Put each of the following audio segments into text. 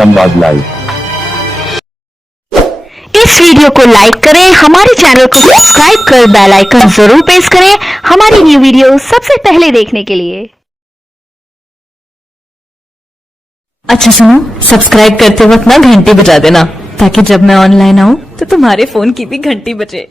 संवाद लाइव। इस वीडियो को लाइक करें, हमारे चैनल को सब्सक्राइब कर बेल आइकन जरूर प्रेस करें हमारी न्यू वीडियो सबसे पहले देखने के लिए। अच्छा सुनो, सब्सक्राइब करते वक्त ना घंटी बजा देना ताकि जब मैं ऑनलाइन आऊं तो तुम्हारे फोन की भी घंटी बजे।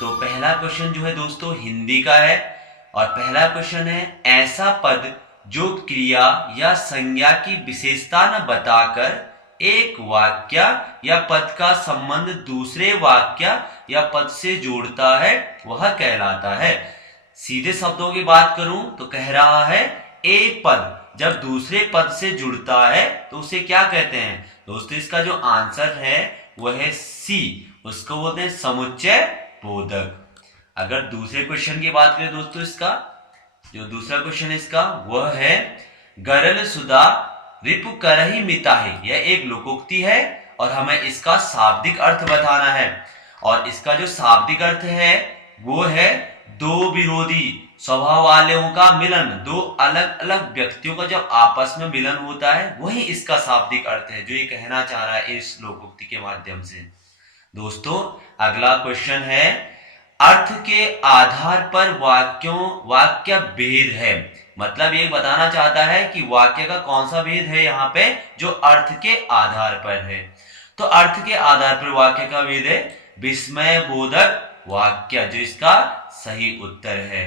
तो पहला क्वेश्चन जो है दोस्तों हिंदी का है और पहला क्वेश्चन है ऐसा पद जो क्रिया या संज्ञा की विशेषता न बताकर एक वाक्य या पद का संबंध दूसरे वाक्य या पद से जोड़ता है वह कहलाता है। सीधे शब्दों की बात करूं तो कह रहा है एक पद जब दूसरे पद से जुड़ता है तो उसे क्या कहते हैं दोस्तों। इसका जो आंसर है वह है सी, उसको बोलते हैं समुच्चय बोधक। अगर दूसरे क्वेश्चन की बात करें दोस्तों, इसका जो दूसरा क्वेश्चन है इसका वह है गरल सुधा रिपु करहि मिताहि। यह एक लोकोक्ति है और हमें इसका शाब्दिक अर्थ बताना है और इसका जो शाब्दिक अर्थ है वो है दो विरोधी स्वभाव वालों का मिलन। दो अलग अलग व्यक्तियों का जब आपस में मिलन होता है वही इसका शाब्दिक अर्थ है जो ये कहना चाह रहा है इस लोकोक्ति के माध्यम से। दोस्तों अगला क्वेश्चन है अर्थ के आधार पर वाक्य भेद है। मतलब ये बताना चाहता है कि वाक्य का कौन सा भेद है यहाँ पे जो अर्थ के आधार पर है। तो अर्थ के आधार पर वाक्य का भेद है विस्मय बोधक वाक्य, जो इसका सही उत्तर है।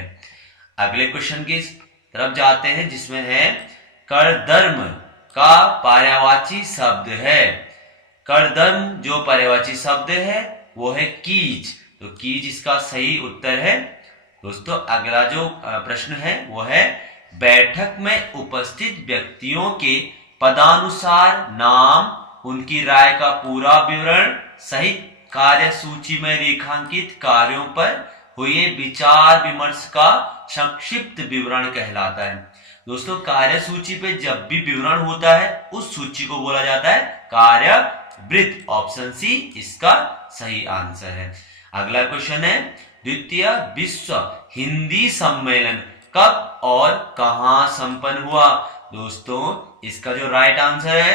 अगले क्वेश्चन की तरफ जाते हैं जिसमें है कर्दर्म का पर्यायवाची शब्द है। कर्दम जो पर्यायवाची शब्द है वो है कीच, तो कीच इसका सही उत्तर है। दोस्तों अगला जो प्रश्न है वो है बैठक में उपस्थित व्यक्तियों के पदानुसार नाम, उनकी राय का पूरा विवरण सहित कार्य सूची में रेखांकित कार्यों पर हुए विचार विमर्श का संक्षिप्त विवरण कहलाता है। दोस्तों कार्य सूची पे जब भी विवरण होता है उस सूची को बोला जाता है कार्य वृत्त। ऑप्शन सी इसका सही आंसर है। अगला क्वेश्चन है द्वितीय विश्व हिंदी सम्मेलन कब और कहां संपन्न हुआ। दोस्तों इसका जो राइट आंसर है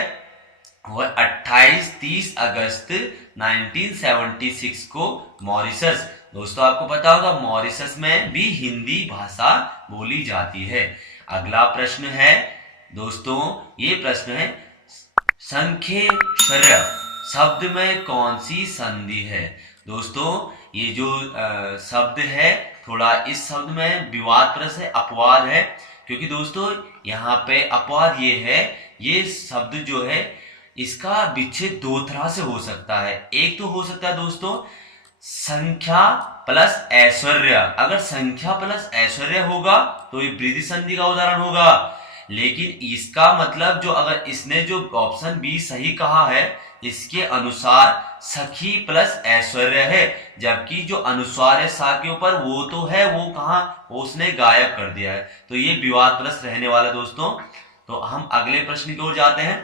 वह 28-30 अगस्त 1976 को मॉरिशस। दोस्तों आपको पता होगा मॉरिशस में भी हिंदी भाषा बोली जाती है। अगला प्रश्न है दोस्तों, ये प्रश्न है संख्येश्वर्य शब्द में कौन सी संधि है। दोस्तों ये जो शब्द है थोड़ा इस शब्द में विवादप्रस्त है, अपवाद है, क्योंकि दोस्तों यहाँ पे अपवाद ये है ये शब्द जो है इसका विच्छेद दो तरह से हो सकता है। एक तो हो सकता है दोस्तों संख्या प्लस ऐश्वर्य। अगर संख्या प्लस ऐश्वर्य होगा तो ये वृद्धि संधि का उदाहरण होगा, लेकिन इसका मतलब जो अगर इसने जो ऑप्शन बी सही कहा है इसके अनुसार सखी प्लस ऐश्वर्य है, जबकि जो अनुस्वार है सा के ऊपर वो तो है वो कहा वो उसने गायब कर दिया है, तो ये विवादग्रस्त रहने वाला दोस्तों। तो हम अगले प्रश्न की ओर जाते हैं।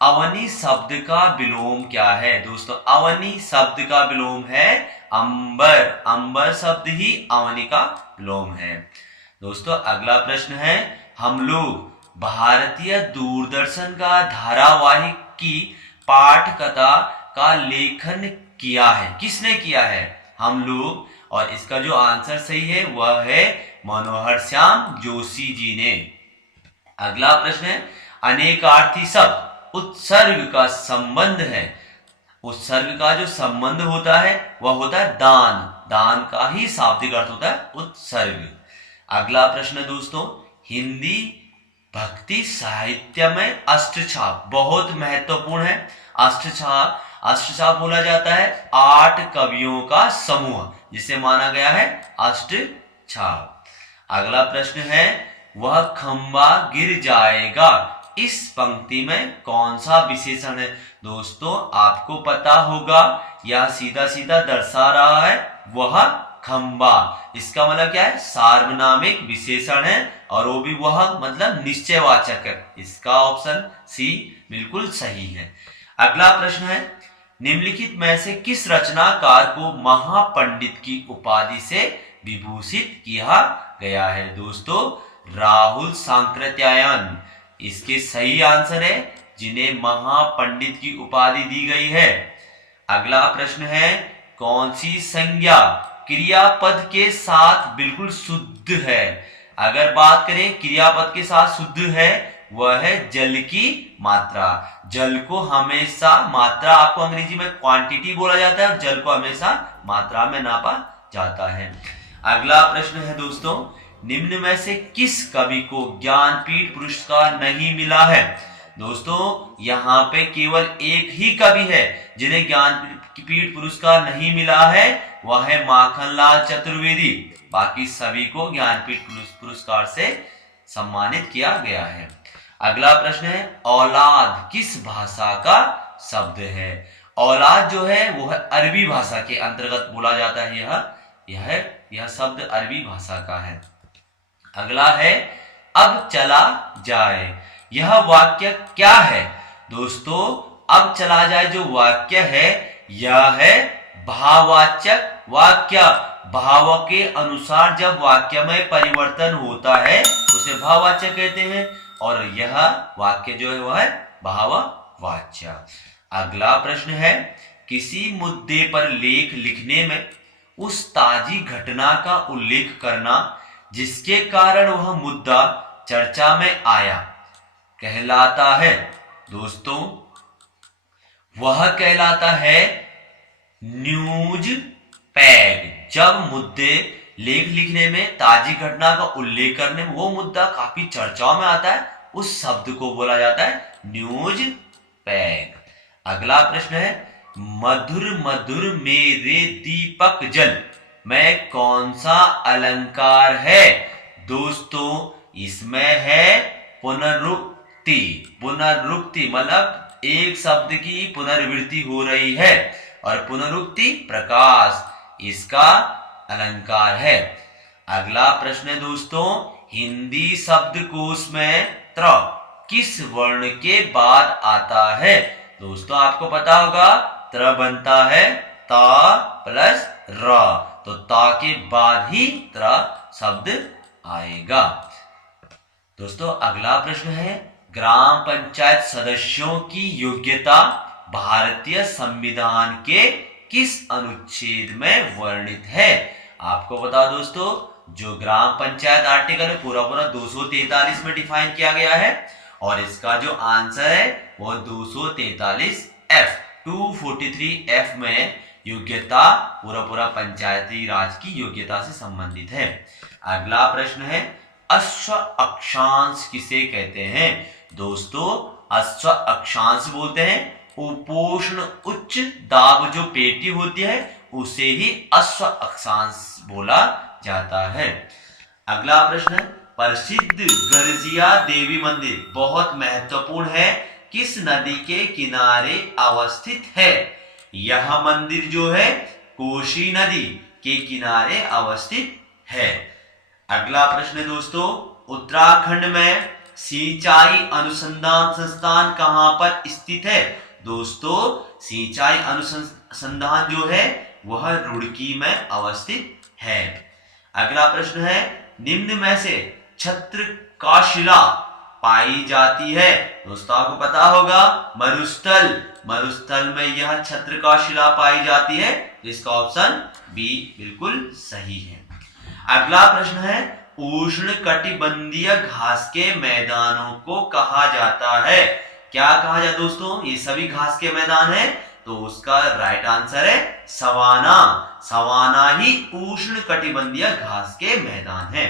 अवनी शब्द का विलोम क्या है। दोस्तों अवनी शब्द का विलोम है अंबर। अंबर शब्द ही अवनी का विलोम है। दोस्तों अगला प्रश्न है हम लोग भारतीय दूरदर्शन का धारावाहिक की पाठकथा का लेखन किया है, किसने किया है हम लोग, और इसका जो आंसर सही है वह है मनोहर श्याम जोशी जी ने। अगला प्रश्न है अनेकार्थी शब्द उत्सर्ग का संबंध है। उत्सर्ग का जो संबंध होता है वह होता है दान। दान का ही शाब्दिक अर्थ होता है उत्सर्ग। अगला प्रश्न दोस्तों हिंदी भक्ति साहित्य में अष्टछाप बहुत महत्वपूर्ण है। अष्टछाप बोला जाता है 8 कवियों का समूह जिसे माना गया है अष्टछाप। अगला प्रश्न है वह खंबा गिर जाएगा इस पंक्ति में कौन सा विशेषण है? दोस्तों आपको पता होगा, यह सीधा सीधा दर्शा रहा है वह खंबा। इसका मतलब क्या है? सार्वनामिक विशेषण है और वो भी वह मतलब निश्चयवाचक है। इसका ऑप्शन सी बिल्कुल सही है। अगला प्रश्न है, निम्नलिखित में से किस रचनाकार को महापंडित की उपाधि से विभूषित किया गया है? दोस्तों राहुल सांकृत्यायन इसके सही आंसर है, जिन्हें महापंडित की उपाधि दी गई है। अगला प्रश्न है, कौन सी संज्ञा क्रियापद के साथ बिल्कुल शुद्ध है? अगर बात करें क्रियापद के साथ शुद्ध है, वह है जल की मात्रा। जल को हमेशा मात्रा, आपको अंग्रेजी में क्वांटिटी बोला जाता है, और जल को हमेशा मात्रा में नापा जाता है। अगला प्रश्न है दोस्तों, निम्न में से किस कवि को ज्ञानपीठ पुरस्कार नहीं मिला है? दोस्तों यहाँ पे केवल एक ही कवि है जिन्हें ज्ञानपीठ पुरस्कार नहीं मिला है, वह है माखनलाल चतुर्वेदी। बाकी सभी को ज्ञानपीठ पुरस्कार से सम्मानित किया गया है। अगला प्रश्न है, औलाद किस भाषा का शब्द है? औलाद जो है वो है अरबी भाषा के अंतर्गत बोला जाता है। यह शब्द अरबी भाषा का है। अगला है, अब चला जाए, यह वाक्य क्या है? दोस्तों अब चला जाए जो वाक्य है, यह है भाववाचक वाक्य। भाव के अनुसार जब वाक्य में परिवर्तन होता है उसे भाववाचक कहते हैं, और यह वाक्य जो है वह है भाववाच्य। अगला प्रश्न है, किसी मुद्दे पर लेख लिखने में उस ताजी घटना का उल्लेख करना जिसके कारण वह मुद्दा चर्चा में आया कहलाता है। दोस्तों वह कहलाता है न्यूज पैग। जब मुद्दे लेख लिखने में ताजी घटना का उल्लेख करने में वो मुद्दा काफी चर्चाओं में आता है, उस शब्द को बोला जाता है न्यूज पैग। अगला प्रश्न है, मधुर मधुर मेरे दीपक जल में कौन सा अलंकार है? दोस्तों इसमें है पुनरुक्ति। पुनरुक्ति मतलब एक शब्द की पुनर्वृत्ति हो रही है, और पुनरुक्ति प्रकाश इसका अलंकार है। अगला प्रश्न है दोस्तों, हिंदी शब्दकोश में त्र किस वर्ण के बाद आता है? दोस्तों आपको पता होगा त्र बनता है ता प्लस र, तो ता के बाद ही त्र शब्द आएगा। दोस्तों अगला प्रश्न है, ग्राम पंचायत सदस्यों की योग्यता भारतीय संविधान के किस अनुच्छेद में वर्णित है? आपको बता दोस्तों, जो ग्राम पंचायत आर्टिकल है पूरा 243 में डिफाइन किया गया है, और इसका जो आंसर है वो 243 F 243 F में योग्यता पूरा पंचायती राज की योग्यता से संबंधित है। अगला प्रश्न है, अश्व अक्षांश किसे कहते हैं? दोस्तों अश्व अक्षांश बोलते हैं उपोष्ण उच्च दाब जो पेटी होती है उसे ही अश्व अक्षांश बोला जाता है। अगला प्रश्न है, प्रसिद्ध गर्जिया देवी मंदिर बहुत महत्वपूर्ण है, किस नदी के किनारे अवस्थित है? यह मंदिर जो है कोशी नदी के किनारे अवस्थित है। अगला प्रश्न है दोस्तों, उत्तराखंड में सिंचाई अनुसंधान संस्थान कहां पर स्थित है? दोस्तों सिंचाई अनुसंधान जो है वह रुड़की में अवस्थित है। अगला प्रश्न है, निम्न में से छत्र का शिला पाई जाती है? दोस्तों आपको पता होगा मरुस्थल में यह छत्र का शिला पाई जाती है, इसका ऑप्शन बी बिल्कुल सही है। अगला प्रश्न है, उष्ण कटिबंधीय घास के मैदानों को कहा जाता है? क्या कहा जाए दोस्तों? ये सभी घास के मैदान है, तो उसका राइट आंसर है सवाना। सवाना ही उष्ण कटिबंधीय घास के मैदान है।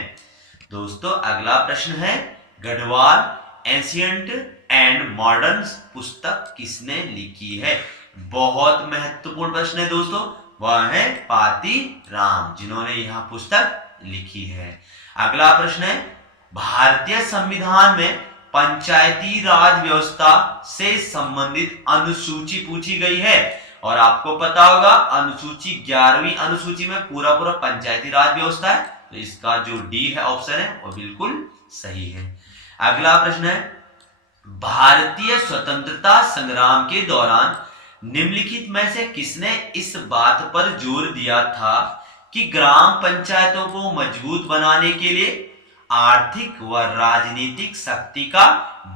दोस्तों अगला प्रश्न है, गढ़वाल एंशिएंट एंड मॉडर्न पुस्तक किसने लिखी है? बहुत महत्वपूर्ण प्रश्न है दोस्तों, वह है पाती राम, जिन्होंने यह पुस्तक लिखी है। अगला प्रश्न है, भारतीय संविधान में पंचायती राज व्यवस्था से संबंधित अनुसूची पूछी गई है। और आपको पता होगा अनुसूची 11वीं अनुसूची में पूरा पूरा पंचायती राज व्यवस्था है, तो इसका जो डी है ऑप्शन है वो बिल्कुल सही है। अगला प्रश्न है, भारतीय स्वतंत्रता संग्राम के दौरान निम्नलिखित में से किसने इस बात पर जोर दिया था कि ग्राम पंचायतों को मजबूत बनाने के लिए आर्थिक व राजनीतिक शक्ति का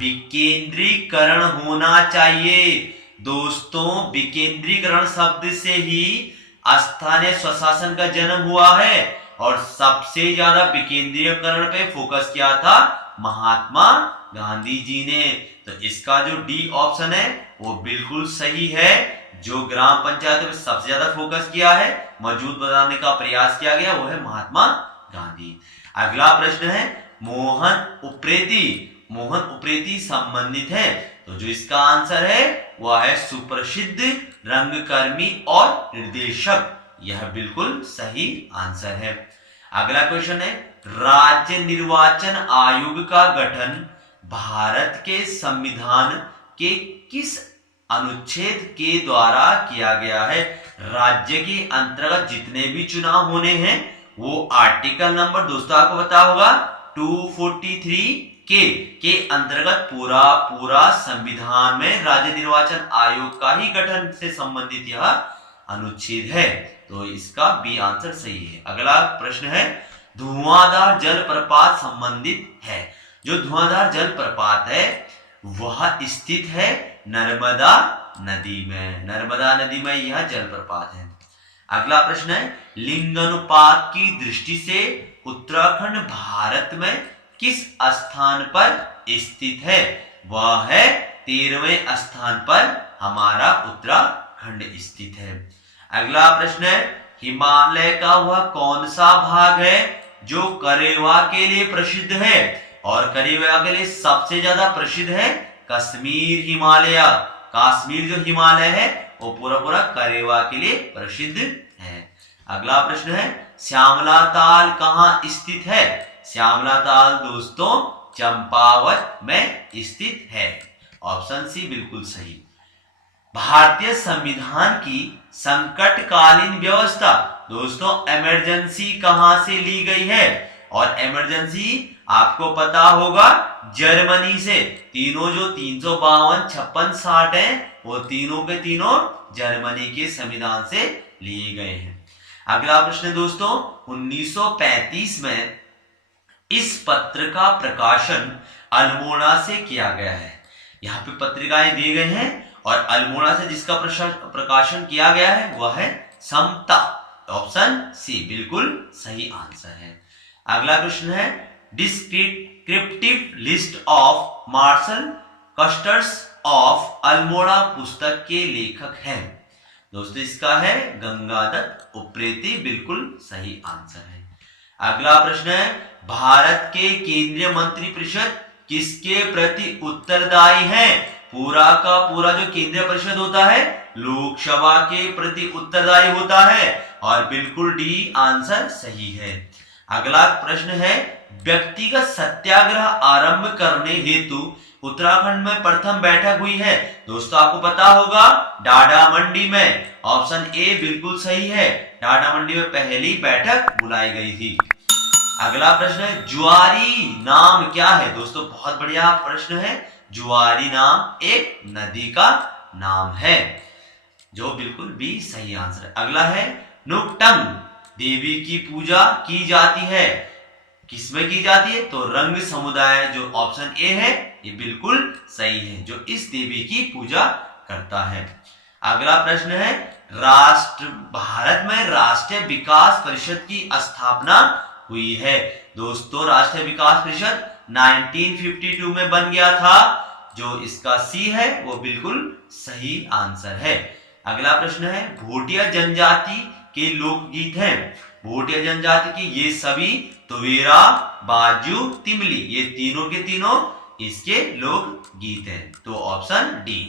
विकेंद्रीकरण होना चाहिए। दोस्तों, विकेंद्रीकरण शब्द से ही स्थानीय स्वशासन का जन्म हुआ है और सबसे ज्यादा विकेंद्रीकरण पे फोकस किया था महात्मा गांधी जी ने। तो इसका जो डी ऑप्शन है वो बिल्कुल सही है। जो ग्राम पंचायतों पे सबसे ज्यादा फोकस किया है, मजबूत बनाने का प्रयास किया गया, वो है महात्मा गांधी। अगला प्रश्न है, मोहन उप्रेती संबंधित है, तो जो इसका आंसर है वह है सुप्रसिद्ध रंगकर्मी और निर्देशक। यह बिल्कुल सही आंसर है। अगला क्वेश्चन है, राज्य निर्वाचन आयोग का गठन भारत के संविधान के किस अनुच्छेद के द्वारा किया गया है? राज्य के अंतर्गत जितने भी चुनाव होने हैं वो आर्टिकल नंबर, दोस्तों आपको पता होगा 243 के अंतर्गत पूरा संविधान में राज्य निर्वाचन आयोग का ही गठन से संबंधित यह अनुच्छेद है, तो इसका बी आंसर सही है। अगला प्रश्न है, धुआंधार जलप्रपात संबंधित है। जो धुआंधार जलप्रपात है वह स्थित है नर्मदा नदी में यह जलप्रपात है। अगला प्रश्न है, लिंगानुपात की दृष्टि से उत्तराखंड भारत में किस स्थान पर स्थित है? वह है 13वें स्थान पर हमारा उत्तराखंड स्थित है। अगला प्रश्न है, हिमालय का वह कौन सा भाग है जो करेवा के लिए प्रसिद्ध है? और करेवा के लिए सबसे ज्यादा प्रसिद्ध है कश्मीर हिमालय। कश्मीर जो हिमालय है वो पूरा करेवा के लिए प्रसिद्ध है। अगला प्रश्न है, श्यामला ताल कहाँ स्थित है? श्यामला ताल दोस्तों चंपावत में स्थित है। ऑप्शन सी बिल्कुल सही। भारतीय संविधान की संकटकालीन व्यवस्था, दोस्तों इमरजेंसी कहां से ली गई है? और इमरजेंसी आपको पता होगा जर्मनी से। तीनों जो 352, 56, 60 है वो तीनों के तीनों जर्मनी के संविधान से लिए गए हैं। अगला प्रश्न दोस्तों, 1935 में इस पत्र का प्रकाशन अल्मोड़ा से किया गया है। यहाँ पे पत्रिकाएं दिए गए हैं और अल्मोड़ा से जिसका प्रकाशन किया गया है वह है समता। ऑप्शन सी बिल्कुल सही आंसर है। अगला प्रश्न है, descriptive list of martial castes of Almora पुस्तक के लेखक हैं। दोस्तों इसका है गंगादत्त उप्रेती, बिल्कुल सही आंसर है। अगला प्रश्न है, भारत के केंद्रीय मंत्रिपरिषद किसके प्रति उत्तरदायी है? पूरा का पूरा जो केंद्रीय परिषद होता है लोकसभा के प्रति उत्तरदायी होता है और बिल्कुल डी आंसर सही है। अगला प्रश्न है, व्यक्तिगत सत्याग्रह आरंभ करने हेतु उत्तराखंड में प्रथम बैठक हुई है। दोस्तों आपको पता होगा डाडा मंडी में। ऑप्शन ए बिल्कुल सही है, डाडा मंडी में पहली बैठक बुलाई गई थी। अगला प्रश्न है, जुआरी नाम क्या है? दोस्तों बहुत बढ़िया प्रश्न है। जुआरी नाम एक नदी का नाम है, जो बिल्कुल भी सही आंसर है। अगला है, नुक्टंग देवी की पूजा की जाती है, किसमें की जाती है? तो रंग समुदाय, जो ऑप्शन ए है ये बिल्कुल सही है, जो इस देवी की पूजा करता है। अगला प्रश्न है, भारत में राष्ट्रीय विकास परिषद की स्थापना हुई है। दोस्तों राष्ट्रीय विकास परिषद 1952 में बन गया था, जो इसका सी है वो बिल्कुल सही आंसर है। अगला प्रश्न है, भोटिया जनजाति के लोकगीत हैं। भोटिया जनजाति की ये सभी तुवेरा, बाजू, तिमली, ये तीनों के तीनों इसके लोकगीत हैं, तो ऑप्शन डी।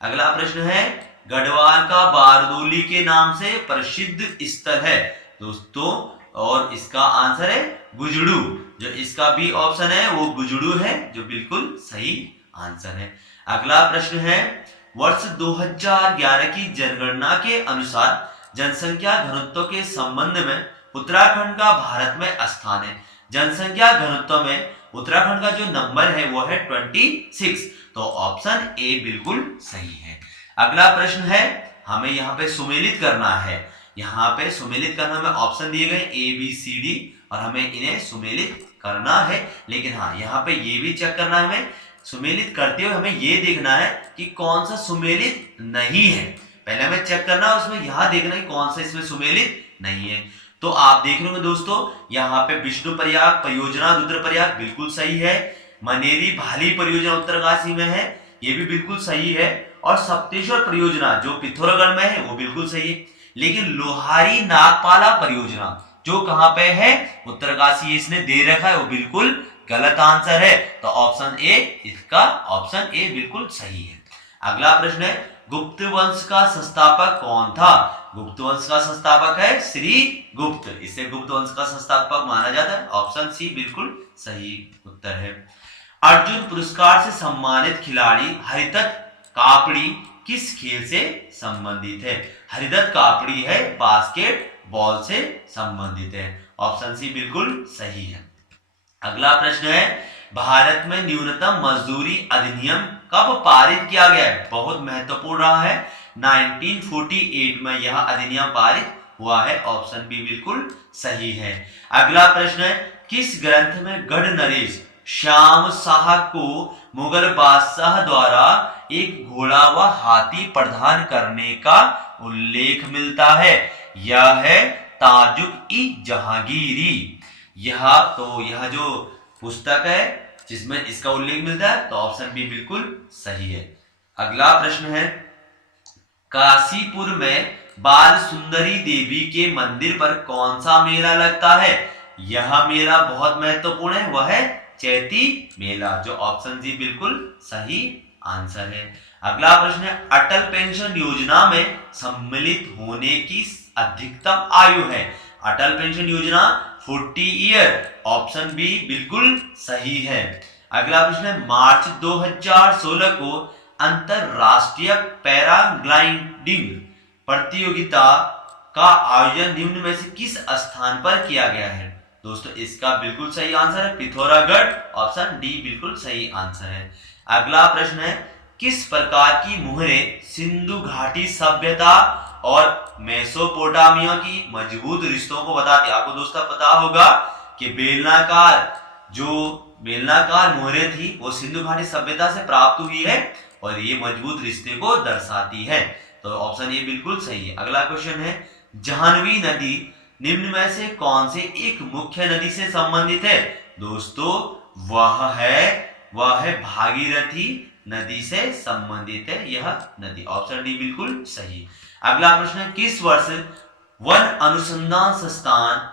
अगला प्रश्न है, गढ़वाल का बारदोली के नाम से प्रसिद्ध स्थल है। दोस्तों और इसका आंसर है गुजड़ू। जो इसका बी ऑप्शन है वो गुजड़ू है, जो बिल्कुल सही आंसर है। अगला प्रश्न है, वर्ष 2011 की जनगणना के अनुसार जनसंख्या घनत्व के संबंध में उत्तराखंड का भारत में स्थान है। जनसंख्या घनत्व में उत्तराखंड का जो नंबर है वो है 26, तो ऑप्शन ए बिल्कुल सही है। अगला प्रश्न है, हमें यहाँ पे सुमेलित करना है। यहाँ पे सुमेलित करना में ऑप्शन दिए गए ए बी सी डी और हमें इन्हें सुमेलित करना है। लेकिन हाँ, यहाँ पे ये भी चेक करना है, हमें सुमेलित करते हुए हमें ये देखना है कि कौन सा सुमेलित नहीं है। पहले हमें चेक करना है, उसमें यहाँ देखना है कौन सा इसमें सुमेलित नहीं है। तो आप देख रहे हो दोस्तों, यहाँ पे विष्णु प्रयाग परियोजना रुद्रप्रयाग बिल्कुल सही है। मनेरी भाली परियोजना उत्तरकाशी में है, ये भी बिल्कुल सही है। और सप्तेश्वर परियोजना जो पिथौरागढ़ में है वो बिल्कुल सही है। लेकिन लोहारी नागपाला परियोजना जो कहां पे है, उत्तरकाशी, इसने दे रखा है, वो बिल्कुल गलत आंसर है। तो ऑप्शन ए, इसका ऑप्शन ए बिल्कुल सही है। अगला प्रश्न है, गुप्त वंश का संस्थापक कौन था? गुप्त वंश का संस्थापक है श्री गुप्त, इसे गुप्त वंश का संस्थापक माना जाता है। ऑप्शन सी बिल्कुल सही उत्तर है। अर्जुन पुरस्कार से सम्मानित खिलाड़ी हरिदत्त कापड़ी किस खेल से संबंधित है? हरिदत्त कापड़ी है बास्केटबॉल से संबंधित है। ऑप्शन सी बिल्कुल सही है। अगला प्रश्न है, भारत में न्यूनतम मजदूरी अधिनियम कब पारित किया गया है? बहुत महत्वपूर्ण रहा है। 1948 में यह अधिनियम पारित हुआ है। ऑप्शन बी बिल्कुल सही है। अगला प्रश्न है, किस ग्रंथ में गढ़ नरेश श्याम शाह को मुगल बादशाह द्वारा एक घोड़ा व हाथी प्रदान करने का उल्लेख मिलता है? यह है ताजुक-ई-जहांगीरी। यह जो पुस्तक है जिसमें इसका उल्लेख मिलता है, तो ऑप्शन बी बिल्कुल सही है। अगला प्रश्न है, काशीपुर में बाल सुंदरी देवी के मंदिर पर कौन सा मेला लगता है? यह मेला बहुत महत्वपूर्ण है, वह है चैती मेला, जो ऑप्शन सी बिल्कुल सही आंसर है। अगला प्रश्न है, अटल पेंशन योजना में सम्मिलित होने की अधिकतम आयु है? अटल पेंशन योजना 40 ईयर। ऑप्शन बी बिल्कुल सही है। अगला प्रश्न है, मार्च 2016 को अंतरराष्ट्रीय पैराग्लाइडिंग प्रतियोगिता का आयोजन निम्न में से किस स्थान पर किया गया है? दोस्तों इसका बिल्कुल सही आंसर है पिथौरागढ़। ऑप्शन डी बिल्कुल सही आंसर है। अगला प्रश्न है, किस प्रकार की मुहरें सिंधु घाटी सभ्यता और मेसोपोटामिया की मजबूत रिश्तों को बताती है? आपको दोस्तों पता होगा कि बेलनाकार मुहरें थी वो सिंधु घाटी सभ्यता से प्राप्त हुई है और ये मजबूत रिश्ते को दर्शाती है। तो ऑप्शन ए बिल्कुल सही है। अगला क्वेश्चन है, जाह्नवी नदी निम्न में से कौन से एक मुख्य नदी से संबंधित है? दोस्तों वह है भागीरथी नदी से संबंधित है यह नदी। ऑप्शन डी बिल्कुल सही। अगला प्रश्न है, किस वर्ष वन अनुसंधान संस्थान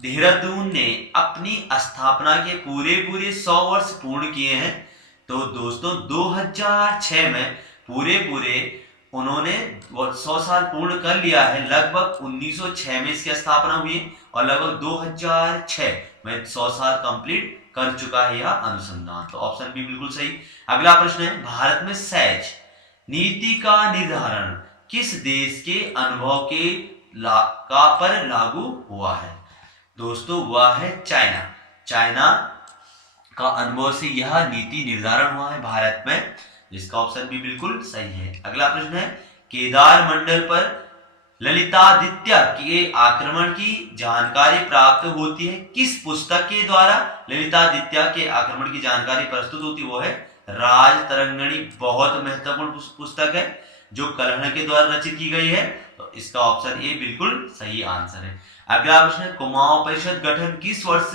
देहरादून ने अपनी स्थापना के पूरे 100 वर्ष पूर्ण किए हैं? तो दोस्तों 2006 में पूरे उन्होंने 100 साल पूर्ण कर लिया है। लगभग 1906 में इसकी स्थापना हुई है और लगभग 2006 में 100 साल कंप्लीट कर चुका है यह अनुसंधान। तो ऑप्शन बी बिल्कुल सही। अगला प्रश्न है, भारत में सहज नीति का निर्धारण किस देश के अनुभव पर लागू हुआ है? दोस्तों वह है चाइना का अनुभव से यह नीति निर्धारण हुआ है भारत में, जिसका ऑप्शन भी बिल्कुल सही है। अगला प्रश्न है, केदार मंडल पर ललितादित्य के आक्रमण की जानकारी प्राप्त होती है? किस पुस्तक के द्वारा ललितादित्य के आक्रमण की जानकारी प्रस्तुत होती है? वो है राजतरंगिणी। बहुत महत्वपूर्ण पुस्तक है जो कल्हण के द्वारा रचित की गई है। तो इसका ऑप्शन ए बिल्कुल सही आंसर है। अगला प्रश्न है, कुमाऊं परिषद गठन किस वर्ष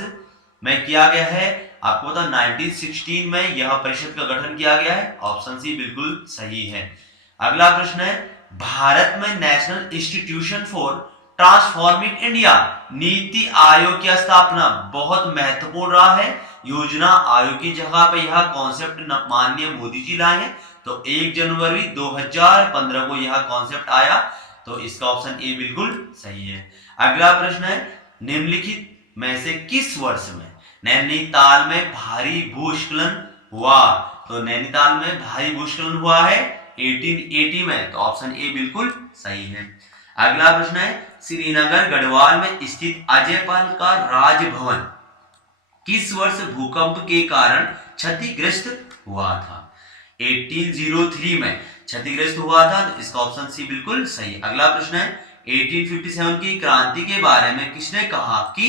में किया गया है? आपको पता 1916 में यह परिषद का गठन किया गया है। ऑप्शन सी बिल्कुल सही है। अगला प्रश्न है, भारत में national institution for transforming India NITI Aayog की स्थापना बहुत महत्वपूर्ण रहा है। योजना आयोग की जगह पे यह कॉन्सेप्ट माननीय मोदी जी लाए हैं। तो 1 जनवरी 2015 को यह कॉन्सेप्ट आया। तो इसका ऑप्शन ए बिल्कुल सही है। अगला प्रश्न है, निम्नलिखित में से किस वर्ष में नैनीताल में भारी भूस्खलन हुआ। तो नैनीताल में भारी भूस्खलन हुआ है 1880 में, तो ऑप्शन ए बिल्कुल सही है। अगला प्रश्न है श्रीनगर गढ़वाल में स्थित अजयपाल का राजभवन किस वर्ष भूकंप के कारण क्षतिग्रस्त हुआ था? 1803 में क्षतिग्रस्त हुआ था, तो इसका ऑप्शन सी बिल्कुल सही। अगला प्रश्न है 1857 की क्रांति के बारे में किसने कहा कि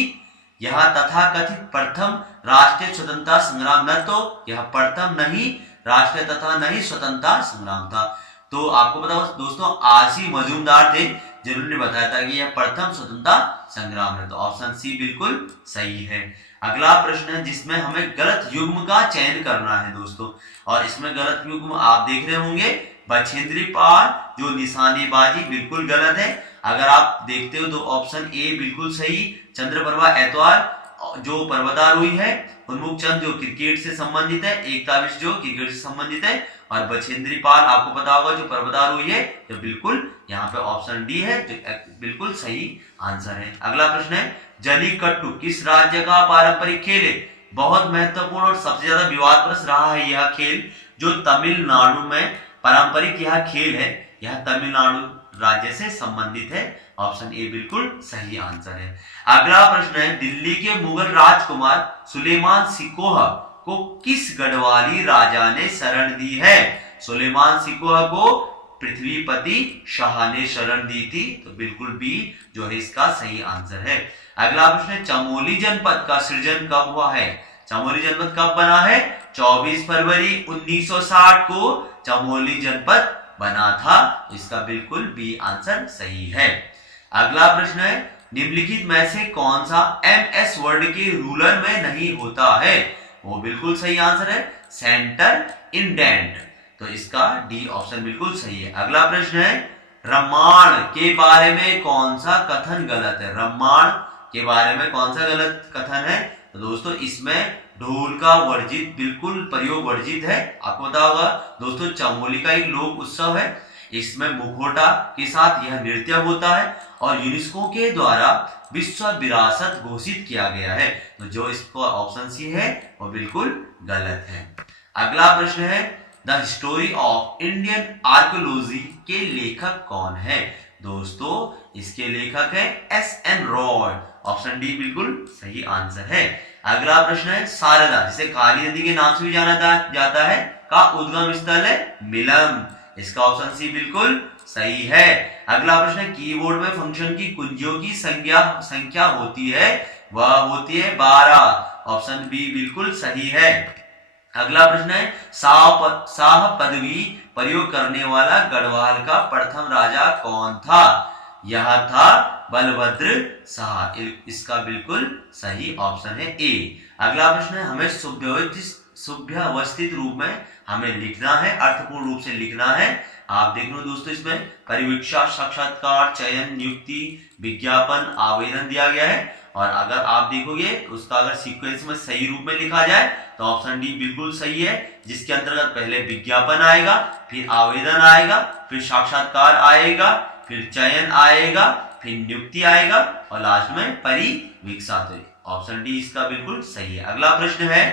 यह तथाकथित प्रथम राष्ट्रीय स्वतंत्रता संग्राम न तो यह प्रथम नहीं राष्ट्रीय तथा नहीं स्वतंत्रता संग्राम था। तो आपको पता होगा दोस्तों आरसी मजूमदार थे जिन्होंने बताया था कि यह प्रथम स्वतंत्रता संग्राम है, तो ऑप्शन सी बिल्कुल सही है। अगला प्रश्न है जिसमें हमें गलत युग्म का चयन करना है दोस्तों, और इसमें गलत युग्म आप देख रहे होंगे बछेंद्री पाल जो निशानेबाजी बिल्कुल गलत है। अगर आप देखते हो तो ऑप्शन ए बिल्कुल सही, चंद्रप्रभा एतवार जो पर्वतारोही है, उन्मुख चंद जो क्रिकेट से संबंधित है, एकता विश्व जो क्रिकेट से संबंधित है, और बछेंद्री पाल आपको पता होगा जो पर्वतारोही है, जो बिल्कुल यहाँ पे ऑप्शन डी है जो बिल्कुल सही आंसर है। अगला प्रश्न है जलीकट्टू किस राज्य का पारंपरिक खेल है? बहुत महत्वपूर्ण और सबसे ज्यादा विवादग्रस्त रहा है यह खेल, जो तमिलनाडु में पारंपरिक यह खेल है, यह तमिलनाडु राज्य से संबंधित है। ऑप्शन ए बिल्कुल सही आंसर है। अगला प्रश्न है दिल्ली के मुगल राजकुमार सुलेमान सिकोह को किस गढ़वाली राजा ने शरण दी है? सुलेमान सिकोह को पृथ्वीपति शाह ने शरण दी थी, तो बिल्कुल बी जो है इसका सही आंसर है। अगला प्रश्न है चमोली जनपद का सृजन कब हुआ है? चमोली जनपद कब बना है? 24 फरवरी 1960 को चमोली जनपद बना था, इसका बिल्कुल बी आंसर सही है। अगला प्रश्न है निम्नलिखित में से कौन सा एमएस वर्ड के रूलर में नहीं होता है? वो बिल्कुल सही आंसर है सेंटर इंडेंट, तो इसका डी ऑप्शन बिल्कुल सही है। अगला प्रश्न है रम्माण के बारे में कौन सा कथन गलत है? रम्माण के बारे में कौन सा गलत कथन है? तो दोस्तों इसमें ढोल का वर्जित बिल्कुल प्रयोग वर्जित है। आपको पता होगा दोस्तों चमोली का एक लोक उत्सव है, इसमें मुखौटा के साथ यह नृत्य होता है और यूनेस्को के द्वारा विश्व विरासत घोषित किया गया है, तो जो इसको ऑप्शन सी है वो बिल्कुल गलत है। अगला प्रश्न है the history of Indian archaeology के लेखक कौन है? दोस्तों इसके लेखक है एस.एन. रॉय, ऑप्शन डी बिल्कुल सही आंसर है। अगला प्रश्न है शारदा जिसे काली नदी के नाम से भी जाना जाता है का उद्गम स्थल है मिलम, इसका ऑप्शन सी बिल्कुल सही है। अगला प्रश्न है कीबोर्ड में फंक्शन की कुंजियों की संख्या होती है, वह होती है 12, ऑप्शन बी बिल्कुल सही है। अगला प्रश्न है शाह पदवी प्रयोग करने वाला गढ़वाल का प्रथम राजा कौन था? यह था बलभद्र शाह, इसका बिल्कुल सही ऑप्शन है ए। अगला प्रश्न है हमें सुव्यवस्थित रूप में हमें लिखना है, अर्थपूर्ण रूप से लिखना है। आप देख लो दोस्तों इसमें परिवीक्षा, साक्षात्कार, चयन, नियुक्ति, विज्ञापन, आवेदन दिया गया है, और अगर आप देखोगे उसका अगर सीक्वेंस में सही रूप में लिखा जाए तो ऑप्शन डी बिल्कुल सही है, जिसके अंतर्गत पहले विज्ञापन आएगा, फिर आवेदन आएगा, फिर साक्षात्कार आएगा, फिर चयन आएगा, फिर नियुक्ति आएगा और लास्ट में परिवीक्षा। तो ऑप्शन डी इसका बिल्कुल सही है। अगला प्रश्न है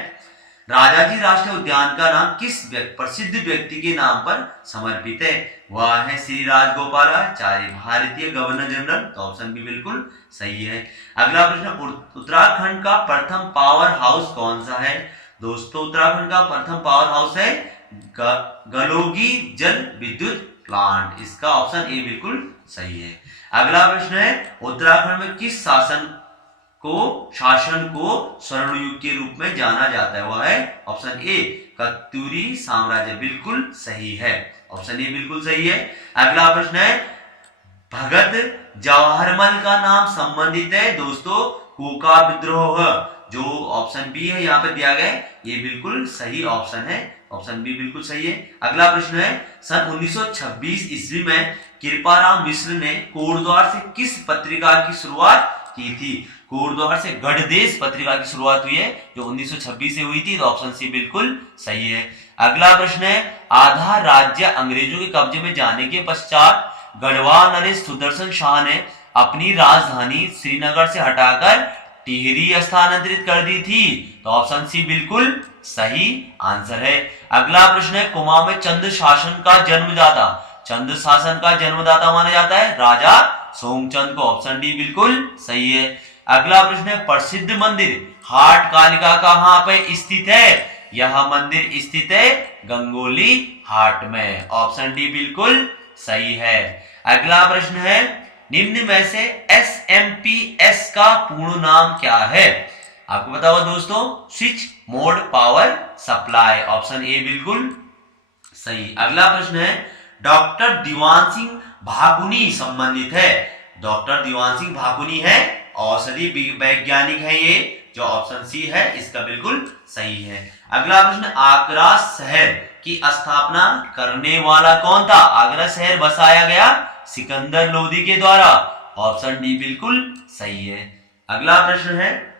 राजाजी राष्ट्रीय उद्यान का नाम किस प्रसिद्ध व्यक्ति के नाम पर समर्पित है? वह है श्री राजगोपालाचार्य, भारतीय गवर्नर जनरल, तो ऑप्शन बी बिल्कुल सही है। अगला प्रश्न उत्तराखंड का प्रथम पावर हाउस कौन सा है? दोस्तों उत्तराखंड का प्रथम पावर हाउस है गलोगी जल विद्युत प्लांट, इसका ऑप्शन ए बिल्कुल सही है। अगला प्रश्न है उत्तराखंड में किस शासन को स्वर्ण युग के रूप में जाना जाता है? वह है ऑप्शन ए कत्यूरी साम्राज्य, बिल्कुल सही है, ऑप्शन ए बिल्कुल सही है। अगला प्रश्न है भगत जवाहरमल का नाम संबंधित है दोस्तों कोका विद्रोह, जो ऑप्शन बी है यहाँ पे दिया गया है, ये बिल्कुल सही ऑप्शन है, ऑप्शन बी बिल्कुल सही है। अगला प्रश्न है सन 1926 ईस्वी में कृपाराम मिश्र ने कोटद्वार से किस पत्रिका की शुरुआत की थी? कोटद्वार से गढ़देश पत्रिका की शुरुआत हुई है जो 1926 से हुई थी, तो ऑप्शन सी बिल्कुल सही है। अगला प्रश्न है आधा राज्य अंग्रेजों के कब्जे में जाने के पश्चात गढ़वाल नरेश सुदर्शन शाह ने अपनी राजधानी श्रीनगर से हटाकर टिहरी स्थानांतरित कर दी थी। तो ऑप्शन सी बिल्कुल सही आंसर है। अगला प्रश्न है, कुमाऊं में चंद शासन का जन्मदाता, चंद शासन का जन्मदाता माना जाता है राजा सोमचंद को। ऑप्शन डी बिल्कुल सही है। अगला प्रश्न है, प्रसिद्ध मंदिर हाट कालिका कहां पे स्थित है? यह मंदिर स्थित है गंगोली हाट में। ऑप्शन डी बिल्कुल सही है। अगला प्रश्न है, निम्न में से एसएमपीएस का पूर्ण नाम क्या है? आपको पता होगा दोस्तों, switch mode power supply. Option A बिल्कुल सही। अगला प्रश्न है, डॉक्टर दीवान सिंह भाकुनी संबंधित है। डॉक्टर दीवान सिंह भाकुनी है औषधि वैज्ञानिक है ये, जो ऑप्शन सी है इसका बिल्कुल सही है। अगला प्रश्न, आगरा शहर की स्थापना करने वाला कौन था? आगरा शहर बसाया गया सिकंदर लोदी के द्वारा। ऑप्शन डी बिल्कुल सही है। अगला प्रश्न है,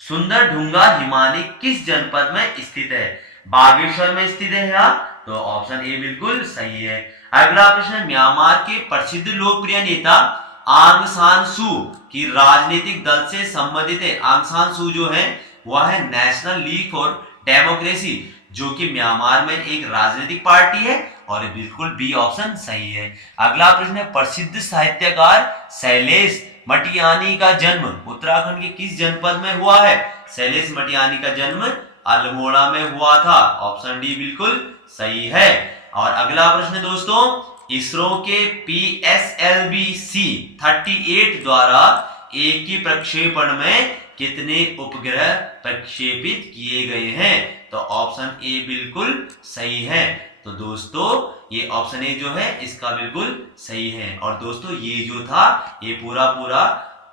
सुंदर ढूंगा हिमानी किस जनपद में स्थित है? बागेश्वर में स्थित है या? तो ऑप्शन ए बिल्कुल सही है। अगला प्रश्न, म्यांमार के प्रसिद्ध लोकप्रिय नेता आंग सान सू की राजनीतिक दल से संबंधित है। आंग सान सू जो है वह है नेशनल लीग फॉर डेमोक्रेसी, जो कि म्यांमार में एक राजनीतिक पार्टी है, और बिल्कुल बी ऑप्शन सही है। अगला प्रश्न है, प्रसिद्ध साहित्यकार शैलेश मटियानी का जन्म उत्तराखंड के किस जनपद में हुआ है? शैलेश मटियानी का जन्म अल्मोड़ा में हुआ था। ऑप्शन डी बिल्कुल सही है। और अगला प्रश्न दोस्तों, इसरो के PSLV-C-38 द्वारा एक ही प्रक्षेपण में कितने उपग्रह प्रक्षेपित किए गए हैं? तो ऑप्शन ए बिल्कुल सही है। तो दोस्तों ये ऑप्शन ए जो है इसका बिल्कुल सही है। और दोस्तों ये जो था ये पूरा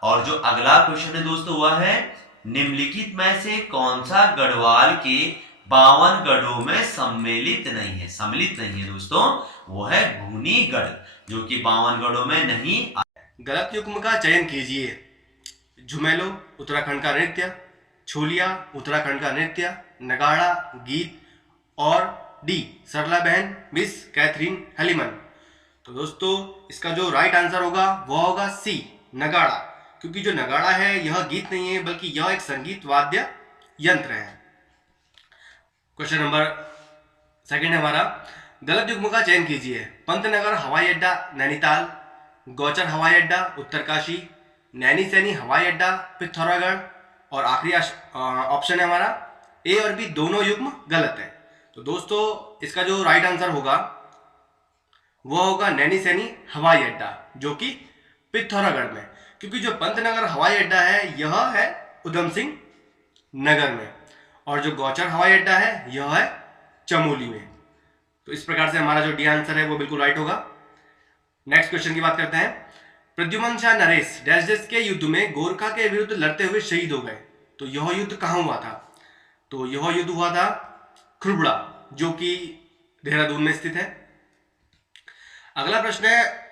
और जो अगला क्वेश्चन है दोस्तों वह है, निम्नलिखित में से कौन सा गढ़वाल के 52 गढ़ों में सम्मिलित नहीं है दोस्तों? वो है भूनीगढ़, जो कि 52 गढ़ों में नहीं। गलत युग्म का चयन कीजिए। झुमेलो उत्तराखंड का नृत्य, छोलिया उत्तराखंड का नृत्य, नगाड़ा गीत, और डी सरला बहन मिस कैथरीन हेलीमन। तो दोस्तों इसका जो राइट आंसर होगा वह होगा सी नगाड़ा, क्योंकि जो नगाड़ा है यह गीत नहीं है बल्कि यह एक संगीत वाद्य यंत्र है। क्वेश्चन नंबर सेकंड है हमारा, गलत युग्म का चयन कीजिए। पंतनगर हवाई अड्डा नैनीताल, गौचर हवाई अड्डा उत्तरकाशी, नैनी सैनी हवाई अड्डा पिथौरागढ़, और आखिरी ऑप्शन है हमारा ए और बी दोनों युग्म गलत है। तो दोस्तों इसका जो राइट आंसर होगा वह होगा नैनी सैनी हवाई अड्डा, जो कि पिथौरागढ़ में, क्योंकि जो पंतनगर हवाई अड्डा है यह है उधम सिंह नगर में, और जो गौचर हवाई अड्डा है यह है चमोली में। तो इस प्रकार से हमारा जो डी आंसर है वो बिल्कुल राइट होगा। नेक्स्ट क्वेश्चन की बात करते हैं। प्रद्युमन शाह नरेश डैश डैश के युद्ध में गोरखा के विरुद्ध लड़ते हुए शहीद हो गए। तो यह युद्ध कहां हुआ था? तो यह युद्ध हुआ था खुरबड़ा, जो कि देहरादून में स्थित है। अगला प्रश्न है,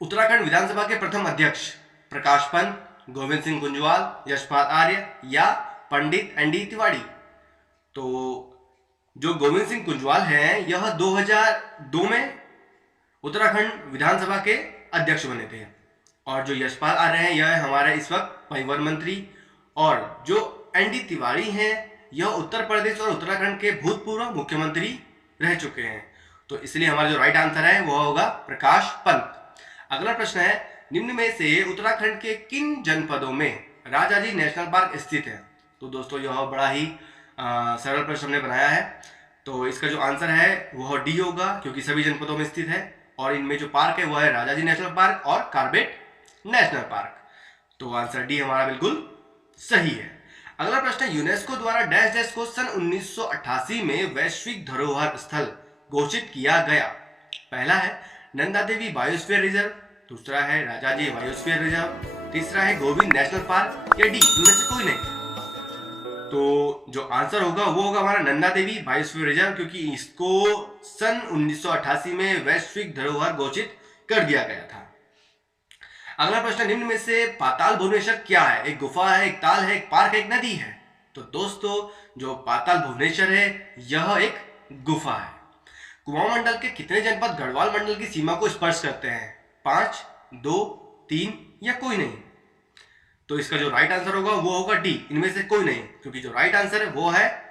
उत्तराखंड विधानसभा के प्रथम अध्यक्ष प्रकाश पंत, गोविंद सिंह कुंजवाल, यशपाल आर्य या पंडित एनडी तिवारी? तो जो गोविंद सिंह कुंजवाल हैं यह 2002 में उत्तराखंड विधानसभा के अध्यक्ष बने थे, और जो यशपाल आर्य हैं यह हमारे इस वक्त परिवहन मंत्री, और जो एनडी तिवारी हैं यह उत्तर प्रदेश और उत्तराखंड के भूतपूर्व मुख्यमंत्री रह चुके हैं। तो इसलिए हमारा जो राइट आंसर है वह होगा प्रकाश पंत। अगला प्रश्न है, निम्न में से उत्तराखंड के किन जनपदों में राजाजी नेशनल पार्क स्थित है? तो दोस्तों यह बड़ा ही सरल प्रश्न हमने बनाया है। तो इसका जो आंसर है वह डी होगा, क्योंकि सभी जनपदों में स्थित है, और इनमें जो पार्क है वह है राजाजी नेशनल पार्क और कार्बेट नेशनल पार्क। तो आंसर डी हमारा बिल्कुल सही है। अगला प्रश्न है, यूनेस्को द्वारा डैश डैश को सन 1988 में वैश्विक धरोहर स्थल घोषित किया गया। पहला है नंदा देवी बायोस्फीयर रिजर्व, दूसरा है राजाजी बायोस्फीयर रिजर्व, तीसरा है गोविंद नेशनल पार्क, या डी इनमें से कोई नहीं? तो जो आंसर होगा वो होगा हमारा नंदा देवी बायोस्फीयर रिजर्व, क्योंकि इसको सन 1988 में वैश्विक धरोहर घोषित कर दिया गया था। अगला प्रश्न, निम्न में से पाताल भुवनेश्वर क्या है? एक गुफा है, एक ताल है, एक पार्क है, एक नदी है? तो दोस्तों जो पाताल भुवनेश्वर है यह एक गुफा है। कुमाऊं मंडल के कितने जनपद गढ़वाल मंडल की सीमा को स्पर्श करते हैं? 5, 2, 3 या कोई नहीं? तो इसका जो राइट आंसर होगा वो होगा डी, इनमें से कोई नहीं, क्योंकि जो राइट आंसर है वो है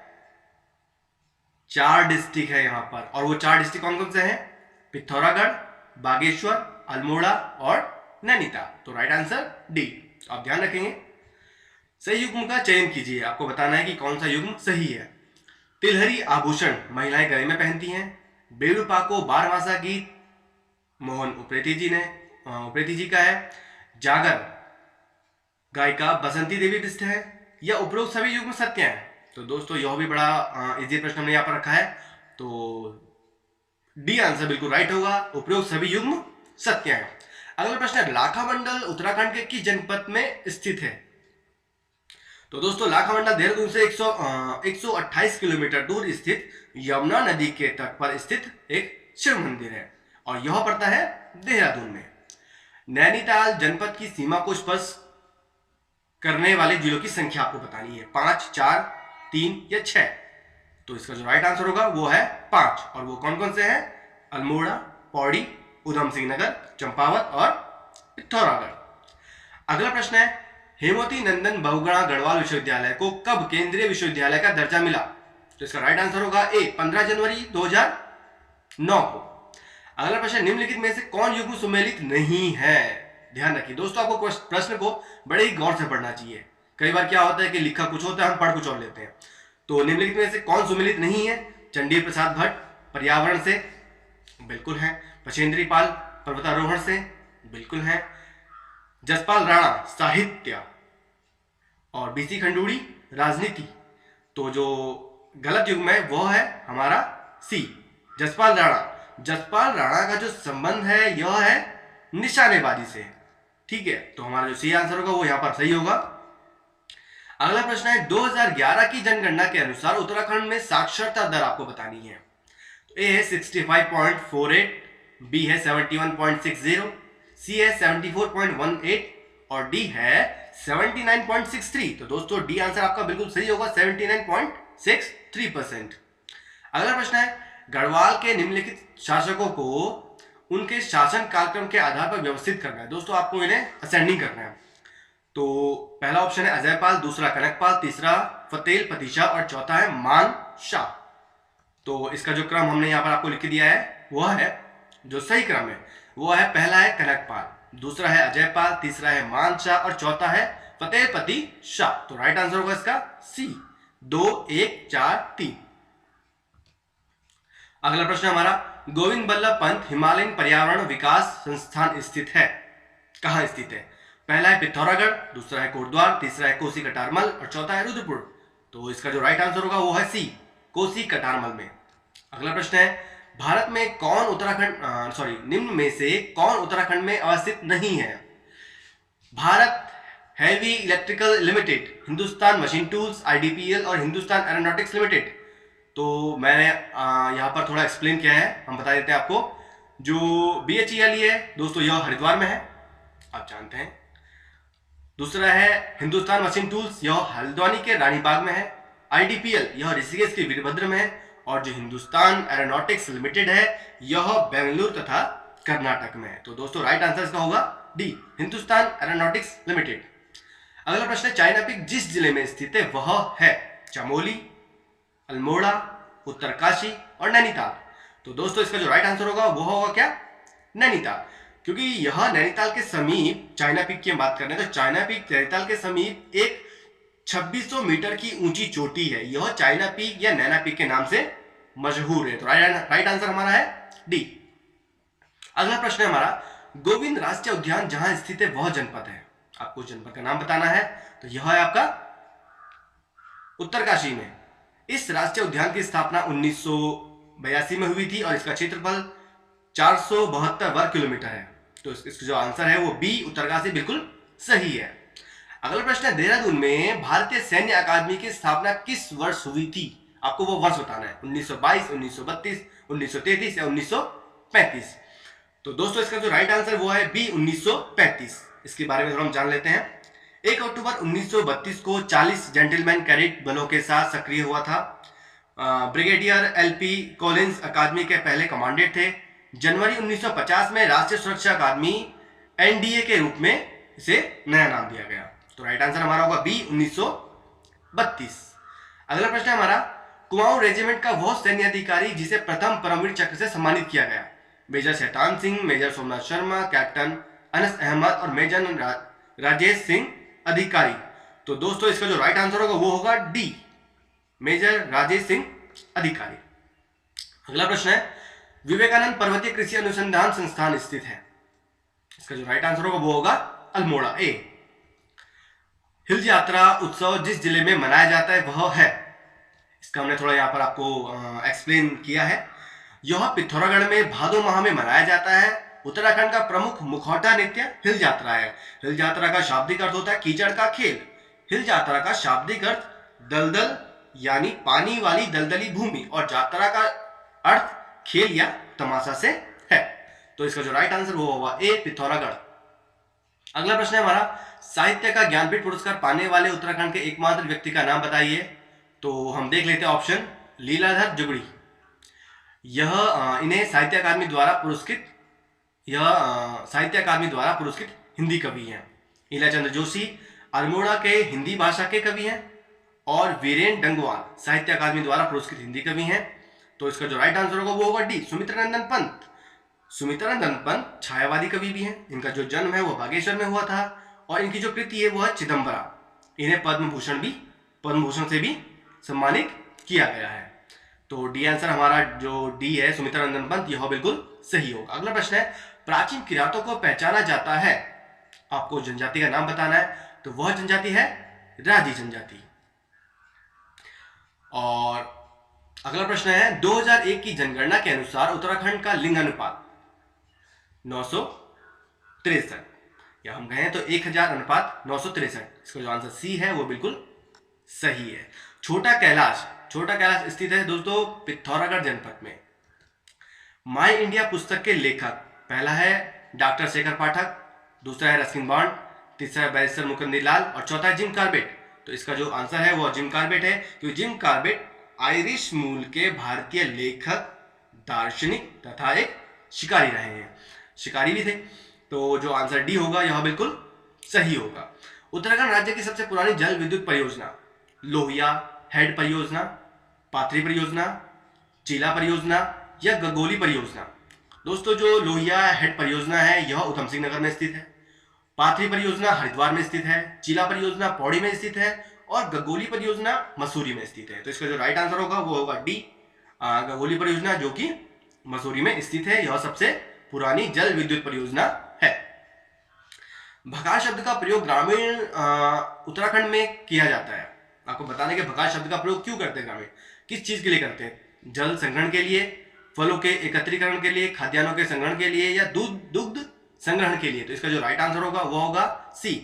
4 डिस्ट्रिक्ट है यहाँ पर। और वो 4 डिस्ट्रिक्ट कौन कौन से हैं? पिथौरागढ़, बागेश्वर, अल्मोड़ा और नैनीताल। तो राइट आंसर डी। आप ध्यान रखेंगे। सही युग्म का चयन कीजिए, आपको बताना है कि कौन सा युग्म सही है। तिलहरी आभूषण महिलाएं गले में पहनती हैं। बेलूपा को 12मासा गीत मोहन उप्रेती जी का है। जागर गायिका बसंती देवी बिष्ट है। या उपरोक्त सभी युग्म सत्य हैं? तो दोस्तों यह भी बड़ा इजी प्रश्न हमने यहाँ पर रखा है, तो डी आंसर बिल्कुल राइट होगा, उपरोक्त सभी युग्म सत्य हैं। अगला प्रश्न है, लाखामंडल उत्तराखंड के किस जनपद में स्थित है? तो दोस्तों लाखामंडल देहरादून से 128 किलोमीटर दूर स्थित यमुना नदी के तट पर स्थित एक शिव मंदिर है और यह पड़ता है देहरादून में। नैनीताल जनपद की सीमा को स्पर्श करने वाले जिलों की संख्या आपको बतानी है, 5, 4, 3 या 6। तो इसका जो राइट आंसर होगा वो है 5, और वो कौन कौन से हैं? अल्मोड़ा, पौड़ी, उधम सिंह नगर, चंपावत और पिथौरागढ़। अगला प्रश्न है, हेमवती नंदन बहुगुणा गढ़वाल विश्वविद्यालय को कब केंद्रीय विश्वविद्यालय का दर्जा मिला? तो इसका राइट आंसर होगा ए, 15 जनवरी 2009 को। अगला प्रश्न, निम्नलिखित में से कौन युग्म सुमेलित नहीं है? ध्यान रखिए दोस्तों, आपको प्रश्न को बड़े ही गौर से पढ़ना चाहिए। कई बार क्या होता है कि लिखा कुछ होता है, हम पढ़ कुछ और लेते हैं। तो निम्नलिखित में से कौन सुमेलित नहीं है? चंडी प्रसाद भट्ट पर्यावरण से, बिल्कुल है। पचेंद्री पाल पर्वतारोहण से, बिल्कुल है। जसपाल राणा साहित्य, और बीसी खंडूड़ी राजनीति। तो जो गलत युग्म है वो है हमारा सी, जसपाल राणा। जसपाल राणा का जो संबंध है यह है निशानेबाजी से, ठीक है। तो हमारा जो सी आंसर होगा वो यहां पर सही होगा। अगला प्रश्न है, 2011 की जनगणना के अनुसार उत्तराखंड में साक्षरता दर आपको बतानी है। तो ए है 65.48, बी है 71.60, सी है 74.18 और डी है 79.63। तो दोस्तों डी आंसर आपका बिल्कुल सही होगा, 79.63%। अगला प्रश्न है, गढ़वाल के निम्नलिखित शासकों को उनके शासन कालक्रम के आधार पर व्यवस्थित करना है। दोस्तों आपको इन्हें असेंडिंग करना है। तो पहला ऑप्शन है अजयपाल, दूसरा कनकपाल, तीसरा फतेल पतीशा और चौथा है मान शाह। तो इसका जो क्रम हमने यहाँ पर आपको लिख दिया है वह है, जो सही क्रम है वो है, पहला है कनकपाल, दूसरा है अजयपाल, तीसरा है मान शाह और चौथा है फतेह पति शाह। तो राइट आंसर होगा इसका सी, 2, 1, 4, 3। अगला प्रश्न हमारा, गोविंद बल्लभ पंत हिमालयन पर्यावरण विकास संस्थान स्थित है, कहां स्थित है? पहला है पिथौरागढ़, दूसरा है कोटद्वार, तीसरा है कोसी कटारमल और चौथा है रुद्रपुर। तो इसका जो राइट आंसर होगा वो है सी, कोसी कटारमल में। अगला प्रश्न है, भारत में कौन निम्न में से कौन उत्तराखंड में अवस्थित नहीं है? Bharat heavy electrical limited, Hindustan machine tools, IDPL और हिंदुस्तान एरोनॉटिक्स लिमिटेड। तो मैंने यहाँ पर थोड़ा एक्सप्लेन किया है, हम बता देते हैं आपको। जो BHEL है दोस्तों यह हरिद्वार में है, आप जानते हैं। दूसरा है हिंदुस्तान मशीन टूल्स, यह हल्द्वानी के रानीबाग में है। आईडीपीएल यह ऋषिकेश के वीरभद्र में है। और जो हिंदुस्तान एरोनॉटिक्स लिमिटेड है यह बेंगलुरु तथा कर्नाटक में है। तो दोस्तों राइट आंसर इसका होगा डी, हिंदुस्तान एरोनॉटिक्स लिमिटेड। अगला प्रश्न है, चाइना पीक जिस जिले में स्थित है वह है चमोली, अल्मोड़ा, उत्तरकाशी और नैनीताल। तो दोस्तों इसका जो राइट आंसर होगा वो होगा क्या? नैनीताल, क्योंकि यह नैनीताल के समीप, चाइना पीक की हम बात कर रहे हैं तो चाइना पीक नैनीताल के समीप एक 2600 मीटर की ऊंची चोटी है। यह चाइना पीक या नैना पीक के नाम से मशहूर है। तो राइट आंसर हमारा है डी। अगला प्रश्न है हमारा, गोविंद राष्ट्रीय उद्यान जहां स्थित है वह जनपद है, आपको जनपद का नाम बताना है। तो यह है आपका उत्तरकाशी में। इस राष्ट्रीय उद्यान की स्थापना 1982 में हुई थी और इसका क्षेत्रफल 472 वर्ग किलोमीटर है। तो इसका जो आंसर है वो बी, उत्तरकाशी बिल्कुल सही है। अगला प्रश्न है, देहरादून में भारतीय सैन्य अकादमी की स्थापना किस वर्ष हुई थी? आपको वो वर्ष बताना है, 1922, 1932, 1933 या 1935। तो दोस्तों इसका जो राइट आंसर वो है बी, 1935। इसके बारे में थोड़ा हम जान लेते हैं। 1 अक्टूबर 1932 को 40 जेंटलमैन कैडेट बलों के साथ सक्रिय हुआ था। ब्रिगेडियर LP कॉलिंस अकादमी के पहले कमांडेंट थे। जनवरी 1950 में राष्ट्रीय सुरक्षा अकादमी NDA के रूप में इसे नया नाम दिया गया। तो राइट आंसर हमारा होगा बी 1932। अगला प्रश्न है हमारा, कुमाऊं रेजिमेंट का वह सैन्य अधिकारी जिसे प्रथम परमवीर चक्र से सम्मानित किया गया। Major Shaitan Singh, major Somnath Sharma, captain Anas Ahmad और मेजर राजेश सिंह अधिकारी। तो दोस्तों इसका जो राइट आंसर होगा वो होगा डी, मेजर राजेश सिंह अधिकारी। अगला प्रश्न है, विवेकानंद पर्वतीय कृषि अनुसंधान संस्थान स्थित है। इसका जो राइट आंसर होगा वो होगा अल्मोड़ा, ए। हिल यात्रा उत्सव जिस जिले में मनाया जाता है वह है। इसका हमने थोड़ा यहाँ पर आपको एक्सप्लेन किया है। यह पिथौरागढ़ में भादो माह में मनाया जाता है। उत्तराखंड का प्रमुख मुखौटा नृत्य हिल यात्रा है। हिल यात्रा का शाब्दिक अर्थ होता है कीचड़ का खेल। हिल यात्रा का शाब्दिक अर्थ दलदल यानी पानी वाली दलदली भूमि, और यात्रा का अर्थ खेल या तमाशा से है। तो इसका जो राइट आंसर वो होगा ए, पिथौरागढ़। अगला प्रश्न है हमारा, साहित्य का ज्ञानपीठ पुरस्कार पाने वाले उत्तराखंड के एकमात्र व्यक्ति का नाम बताइए। तो हम देख लेते हैं ऑप्शन, लीलाधर जुगड़ी। इन्हें साहित्य अकादमी द्वारा पुरस्कृत हिंदी कवि हैं। ईलाचंद्र जोशी अल्मोड़ा के हिंदी भाषा के कवि हैं, और वीरेन डंगवाल साहित्य अकादमी द्वारा पुरस्कृत हिंदी कवि हैं। तो इसका जो राइट आंसर होगा वो होगा डी, सुमित्रानंदन पंत। सुमित्रानंदन पंत छायावादी कवि भी हैं। इनका जो जन्म है वो बागेश्वर में हुआ था, और इनकी जो कृति है वो है चिदम्बरा। इन्हें पद्म भूषण से भी सम्मानित किया गया है। तो डी आंसर हमारा जो डी है, सुमित्रानंदन पंत, यह बिल्कुल सही होगा। अगला प्रश्न है, प्राचीन किरातों को पहचाना जाता है। आपको जनजाति का नाम बताना है, तो वह जनजाति है राजी जनजाति। और अगला प्रश्न है, 2001 की जनगणना के अनुसार उत्तराखंड का लिंग अनुपात 963, या हम कहें तो 1000 अनुपात 963। इसका जो आंसर सी है वो बिल्कुल सही है। छोटा कैलाश स्थित है दोस्तों पिथौरागढ़ जनपद में। माई इंडिया पुस्तक के लेखक, पहला है डॉक्टर शेखर पाठक, दूसरा है रस्किन बॉन्ड, तीसरा है बैरिस्टर मुकुंदी लाल, और चौथा है जिम कार्बेट। तो इसका जो आंसर है वो जिम कार्बेट है, क्योंकि जिम कार्बेट आयरिश मूल के भारतीय लेखक, दार्शनिक तथा एक शिकारी रहे हैं, शिकारी भी थे। तो जो आंसर डी होगा यह बिल्कुल सही होगा। उत्तराखंड राज्य की सबसे पुरानी जल विद्युत परियोजना, लोहिया हेड परियोजना, पाथरी परियोजना, चीला परियोजना या गगोली परियोजना। दोस्तों जो लोहिया हेड परियोजना है यह उधम सिंह नगर में स्थित है, पाथरी परियोजना हरिद्वार में स्थित है, चीला परियोजना पौड़ी में स्थित है, और गगोली परियोजना मसूरी में स्थित है। तो इसका जो राइट आंसर होगा वो होगा डी, गगोली परियोजना, जो कि मसूरी में स्थित है। यह सबसे पुरानी जल विद्युत परियोजना है। भगा शब्द का प्रयोग ग्रामीण उत्तराखंड में किया जाता है। आपको बताने के भगा शब्द का प्रयोग क्यों करते हैं ग्रामीण, किस चीज के लिए करते हैं? जल संग्रहण के लिए, फलों के एकत्रीकरण के लिए, खाद्यान्नों के संग्रहण के लिए, या दुग्ध संग्रहण के लिए। तो इसका जो राइट आंसर होगा वो होगा सी।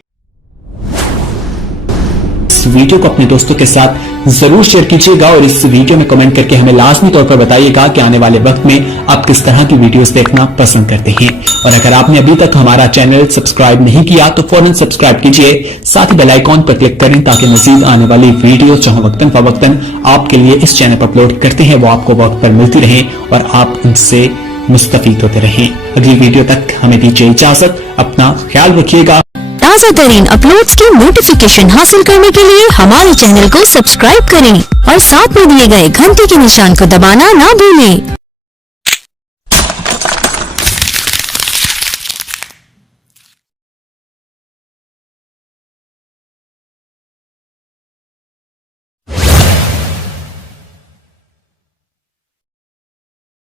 इस वीडियो को अपने दोस्तों के साथ जरूर शेयर कीजिएगा, और इस वीडियो में कमेंट करके हमें लाजमी तौर पर बताइएगा कि आने वाले वक्त में आप किस तरह की वीडियोस देखना पसंद करते हैं। और अगर आपने अभी तक हमारा चैनल सब्सक्राइब नहीं किया तो फौरन सब्सक्राइब कीजिए, साथ ही बेल आइकॉन पर क्लिक करें ताकि मजीद आने वाली वीडियो जो हम वक्तन फवक्तन आपके लिए इस चैनल पर अपलोड करते हैं वो आपको वक्त पर मिलती रहे और आप उनसे मुस्तफीद होते रहें। अगली वीडियो तक हमें दीजिए इजाजत, अपना ख्याल रखिएगा। ताज़ा तरीन अपलोड्स की नोटिफिकेशन हासिल करने के लिए हमारे चैनल को सब्सक्राइब करें और साथ में दिए गए घंटी के निशान को दबाना ना भूलें।